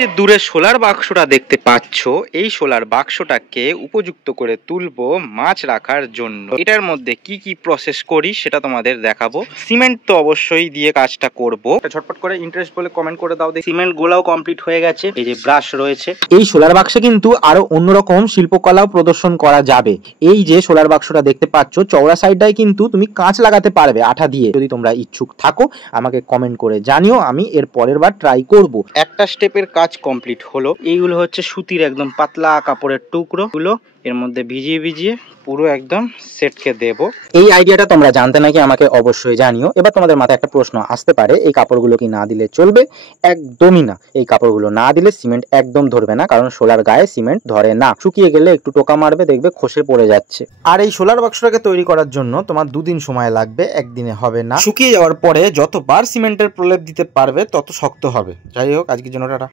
যে দূরে সোলার বাক্সটা দেখতে পাচ্ছ, এই সোলার বাক্সটাকে উপযুক্ত করে তুলবো মাছ রাখার জন্য। এটার মধ্যে কি কি প্রসেস করি সেটা তোমাদের দেখাবো। সিমেন্ট তো অবশ্যই দিয়ে কাজটা করব। ঝটপট করে ইন্টারেস্ট বলে কমেন্ট করে দাও। সিমেন্ট গোলাও কমপ্লিট হয়ে গেছে, এই যে ব্রাশ রয়েছে। এই সোলার বাক্সে কিন্তু আরো অন্যরকম শিল্পকলাও প্রদর্শন করা যাবে। এই যে সোলার বাক্সটা দেখতে পাচ্ছ, চওড়া সাইডটায় কিন্তু তুমি কাঁচ লাগাতে পারবে আঠা দিয়ে। যদি তোমরা ইচ্ছুক থাকো আমাকে কমেন্ট করে জানিও, আমি এর পরের বার ট্রাই করব। একটা স্টেপের কাজ কমপ্লিট হলো। এইগুলো হচ্ছে সুতির একদম পাতলা কাপড়ের টুকরো গুলো এর মধ্যে ভিজিয়ে ভিজিয়ে পুরো একদম সেটকে দেব। এই আইডিয়াটা তোমরা জানতে নাকি আমাকে অবশ্যই জানিও। এবার তোমাদের মাথায় একটা প্রশ্ন আসতে পারে, এই কাপড়গুলো কি না দিলে চলবে? একদমই না। এই কাপড়গুলো না দিলে সিমেন্ট একদম ধরবে না, কারণ সোলার গায়ে সিমেন্ট ধরে না। শুকিয়ে গেলে একটু টোকা মারবে, দেখবে খসে পড়ে যাচ্ছে। আর এই সোলার বাক্সটাকে তৈরি করার জন্য তোমার 2 দিন সময় লাগবে, একদিনে হবে না। শুকিয়ে যাওয়ার পরে যতবার সিমেন্টের প্রলেপ দিতে পারবে তত শক্ত হবে। যাই হোক, আজকের জন্য টাটা।